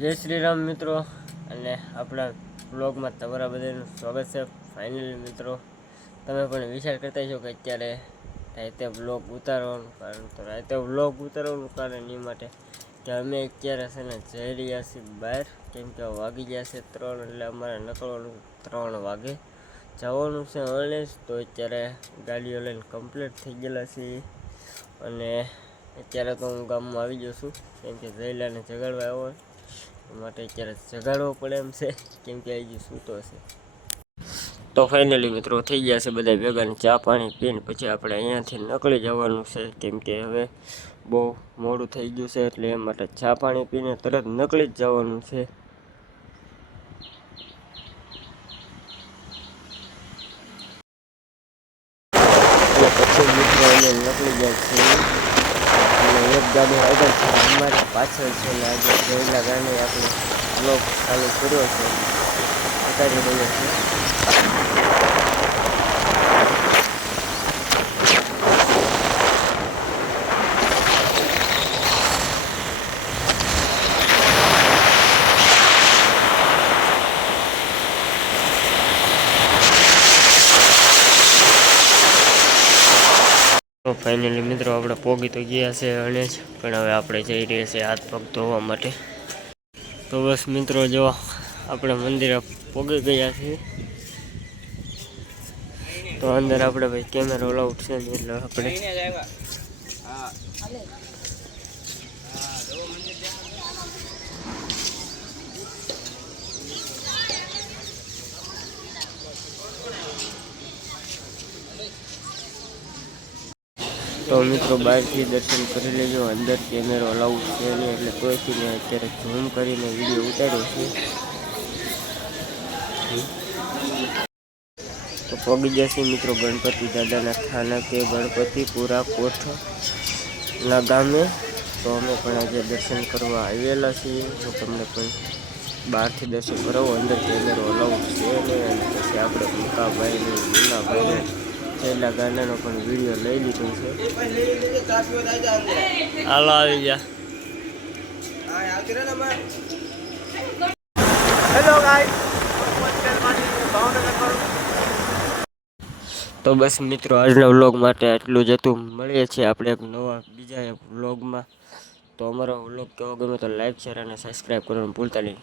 જય શ્રી રામ મિત્રો, અને આપણા બ્લોગમાં તમારા બધાનું સ્વાગત છે. ફાઇનલી મિત્રો, તમે પણ વિચાર કરતા છો કે અત્યારે રાતે બ્લોગ ઉતારવાનું કારણ એ માટે કે અમે અત્યારે છે ને જઈ રહ્યા છીએ બહાર, કેમ કે વાગી ગયા છે 3, એટલે અમારે નીકળવાનું 3 વાગે જવાનું છે ઓલેજ. તો અત્યારે ગાડીઓ લઈને કમ્પ્લીટ થઈ ગયેલા છીએ, અને અત્યારે તો હું ગામમાં આવી ગયો છું, કેમ કે જયલાને જગાડવા આવ્યો માટે અત્યારે જગાડવો પડે એમ છે, કેમ કે હજી સૂતો છે. તો ફાઇનલી મિત્રો થઈ ગયા છે બધા ભેગા, ચા પાણી પીને પછી આપણે અહીંયાથી નીકળી જવાનું છે, કેમ કે હવે બહુ મોડું થઈ ગયું છે, એટલે એ માટે ચા પાણી પીને તરત નીકળી જ જવાનું છે. પછી મિત્રો અમે નીકળી ગયા છીએ, અને એક ગાડી આગળ છે અમારી પાછળ છે, ને આજે જયલા ગાને આપણે બ્લોગ ચાલુ કર્યો છે, ઉતારી રહ્યો છે. તો ફાઇનલી મિત્રો આપણે પોગી તો ગયા છે અને જ, પણ હવે આપણે જઈ રહ્યા છીએ હાથ પગ ધોવા માટે. તો બસ મિત્રો, જો આપણે મંદિરે પોગી ગયા છીએ, તો અંદર આપણે ભાઈ કેમેરો અલાઉડ છે ને, એટલે આપણે તો મિત્રો બહારથી દર્શન કરી લેજો. અંદર કેમેરો અલાઉડ છે નહીં, એટલે તોયથી મેં અત્યારે ઝૂમ કરીને વિડીયો ઉતાર્યો છે. તો પગી જશે મિત્રો ગણપતિ દાદાના સ્થાનકે ગણપતિપુરા કોઠના ગામે. તો અમે પણ આજે દર્શન કરવા આવેલા છીએ, તો તમને પણ બહારથી દર્શન કરાવો. અંદર કેમેરો અલાઉડ છે નહીં, અને પછી આપણે મુકાભાઈને મુન્નાભાઈને છેલ્લા ગાનાનો પણ વિડીયો લઈ લીધો છે. હાલો આવી ગયા. હેલો ગાઈસ, તો બસ મિત્રો આજના વ્લોગ માટે આટલું જ હતું. મળીએ છીએ આપણે એક બીજા વ્લોગમાં. તો અમારો વ્લોગ કેવો ગમે તો લાઈક, શેર અને સબસ્ક્રાઈબ કરવાનું ભૂલતા નહીં.